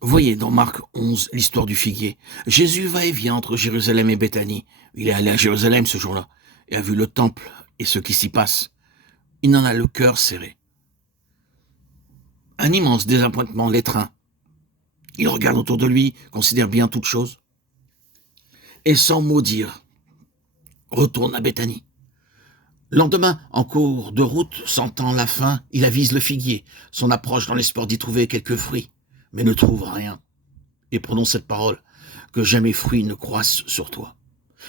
Voyez dans Marc 11 l'histoire du figuier. Jésus va et vient entre Jérusalem et Béthanie. Il est allé à Jérusalem ce jour-là et a vu le temple et ce qui s'y passe. Il en a le cœur serré. Un immense désappointement l'étreint. Il regarde autour de lui, considère bien toutes choses et sans mot dire, retourne à Béthanie. Lendemain, en cours de route, sentant la faim, il avise le figuier, son approche dans l'espoir d'y trouver quelques fruits, mais ne trouve rien. Et prononce cette parole, que jamais fruit ne croisse sur toi.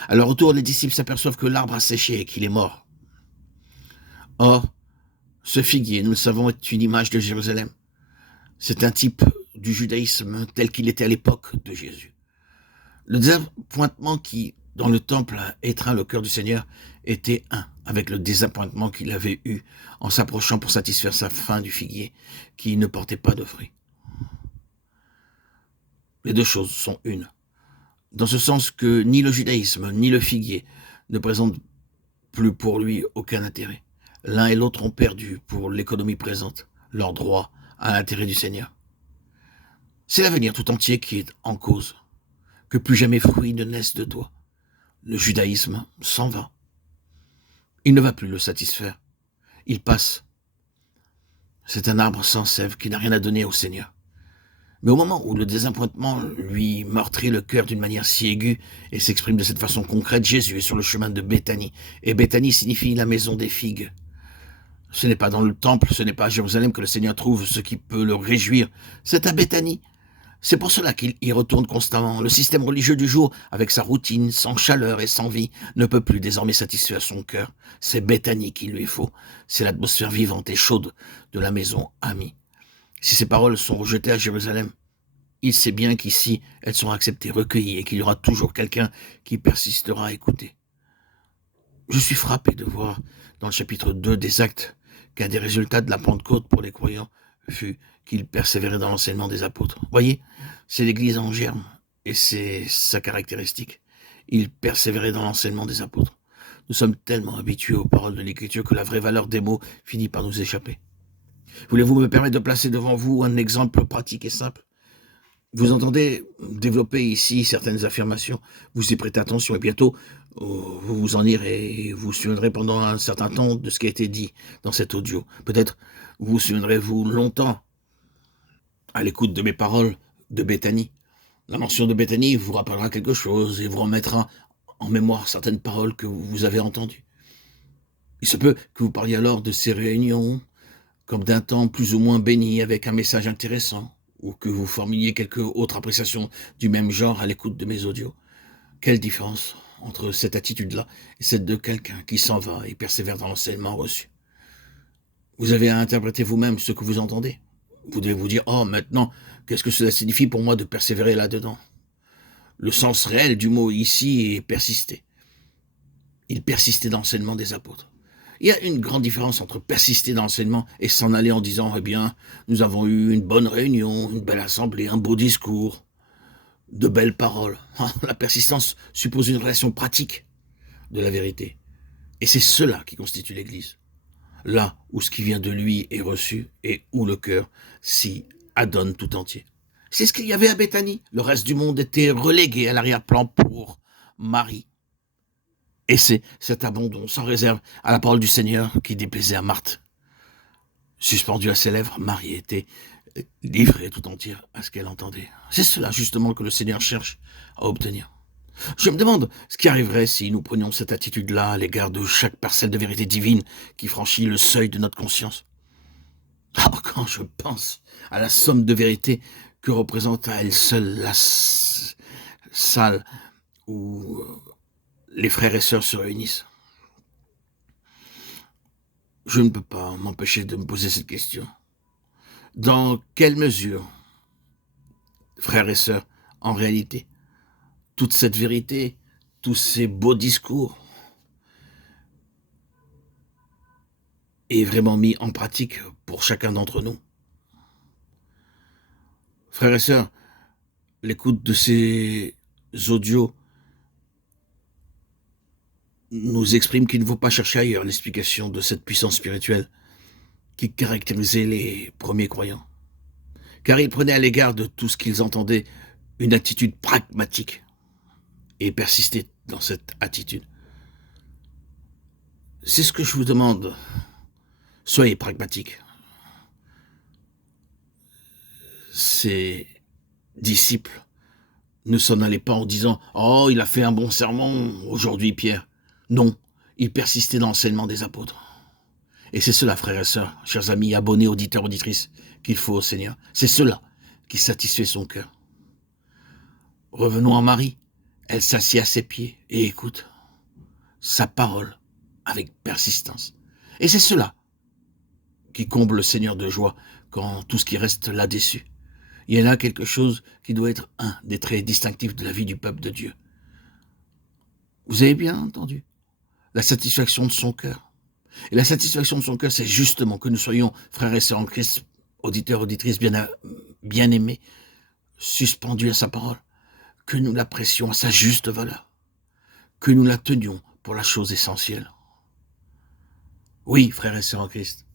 À leur retour, les disciples s'aperçoivent que l'arbre a séché et qu'il est mort. Or, ce figuier, nous le savons, est une image de Jérusalem. C'est un type du judaïsme tel qu'il était à l'époque de Jésus. Le désappointement qui, dans le temple, a étreint le cœur du Seigneur était un avec le désappointement qu'il avait eu en s'approchant pour satisfaire sa faim du figuier qui ne portait pas de fruits. Les deux choses sont une, dans ce sens que ni le judaïsme ni le figuier ne présentent plus pour lui aucun intérêt. L'un et l'autre ont perdu, pour l'économie présente, leur droit à l'intérêt du Seigneur. C'est l'avenir tout entier qui est en cause, que plus jamais fruit ne naisse de toi. Le judaïsme s'en va. Il ne va plus le satisfaire. Il passe. C'est un arbre sans sève qui n'a rien à donner au Seigneur. Mais au moment où le désappointement lui meurtrit le cœur d'une manière si aiguë et s'exprime de cette façon concrète, Jésus est sur le chemin de Béthanie. Et Béthanie signifie la maison des figues. Ce n'est pas dans le temple, ce n'est pas à Jérusalem que le Seigneur trouve ce qui peut le réjouir. C'est à Béthanie. C'est pour cela qu'il y retourne constamment. Le système religieux du jour, avec sa routine, sans chaleur et sans vie, ne peut plus désormais satisfaire son cœur. C'est Béthanie qu'il lui faut. C'est l'atmosphère vivante et chaude de la maison amie. Si ces paroles sont rejetées à Jérusalem, il sait bien qu'ici, elles sont acceptées, recueillies, et qu'il y aura toujours quelqu'un qui persistera à écouter. Je suis frappé de voir dans le chapitre 2 des Actes qu'un des résultats de la Pentecôte pour les croyants fut qu'ils persévéraient dans l'enseignement des apôtres. Voyez, c'est l'Église en germe, et c'est sa caractéristique. Ils persévéraient dans l'enseignement des apôtres. Nous sommes tellement habitués aux paroles de l'Écriture que la vraie valeur des mots finit par nous échapper. Voulez-vous me permettre de placer devant vous un exemple pratique et simple? Vous entendez développer ici certaines affirmations, vous y prêtez attention et bientôt vous vous en irez et vous vous souviendrez pendant un certain temps de ce qui a été dit dans cet audio. Peut-être vous vous souviendrez-vous longtemps à l'écoute de mes paroles de Béthanie. La mention de Béthanie vous rappellera quelque chose et vous remettra en mémoire certaines paroles que vous avez entendues. Il se peut que vous parliez alors de ces réunions comme d'un temps plus ou moins béni avec un message intéressant, ou que vous formuliez quelque autre appréciation du même genre à l'écoute de mes audios. Quelle différence entre cette attitude-là et celle de quelqu'un qui s'en va et persévère dans l'enseignement reçu. Vous avez à interpréter vous-même ce que vous entendez. Vous devez vous dire, oh, maintenant, qu'est-ce que cela signifie pour moi de persévérer là-dedans? Le sens réel du mot ici est persister. Il persistait dans l'enseignement des apôtres. Il y a une grande différence entre persister dans l'enseignement et s'en aller en disant, eh bien, nous avons eu une bonne réunion, une belle assemblée, un beau discours, de belles paroles. La persistance suppose une relation pratique de la vérité. Et c'est cela qui constitue l'Église. Là où ce qui vient de lui est reçu et où le cœur s'y adonne tout entier. C'est ce qu'il y avait à Béthanie. Le reste du monde était relégué à l'arrière-plan pour Marie. Et c'est cet abandon sans réserve à la parole du Seigneur qui déplaisait à Marthe. Suspendue à ses lèvres, Marie était livrée tout entière à ce qu'elle entendait. C'est cela justement que le Seigneur cherche à obtenir. Je me demande ce qui arriverait si nous prenions cette attitude-là à l'égard de chaque parcelle de vérité divine qui franchit le seuil de notre conscience. Oh, quand je pense à la somme de vérité que représente à elle seule la salle où les frères et sœurs se réunissent, je ne peux pas m'empêcher de me poser cette question. Dans quelle mesure, frères et sœurs, en réalité, toute cette vérité, tous ces beaux discours est vraiment mis en pratique pour chacun d'entre nous? Frères et sœurs, l'écoute de ces audios nous exprime qu'il ne faut pas chercher ailleurs l'explication de cette puissance spirituelle qui caractérisait les premiers croyants. car ils prenaient à l'égard de tout ce qu'ils entendaient une attitude pragmatique et persistaient dans cette attitude. C'est ce que je vous demande. Soyez pragmatique. Ces disciples ne s'en allaient pas en disant « Oh, il a fait un bon sermon aujourd'hui, Pierre ». Non, ils persistaient dans l'enseignement des apôtres. Et c'est cela, frères et sœurs, chers amis, abonnés, auditeurs, auditrices, qu'il faut au Seigneur. C'est cela qui satisfait son cœur. Revenons à Marie. Elle s'assied à ses pieds et écoute sa parole avec persistance. Et c'est cela qui comble le Seigneur de joie quand tout ce qui reste là déçu. Il y a là quelque chose qui doit être un des traits distinctifs de la vie du peuple de Dieu. Vous avez bien entendu la satisfaction de son cœur. Et la satisfaction de son cœur, c'est justement que nous soyons, frères et sœurs en Christ, auditeurs, auditrices bien aimés, suspendus à sa parole, que nous l'apprécions à sa juste valeur, que nous la tenions pour la chose essentielle. Oui, frères et sœurs en Christ,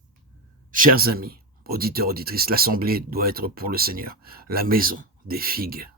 chers amis, auditeurs, auditrices, l'assemblée doit être pour le Seigneur la maison des figues.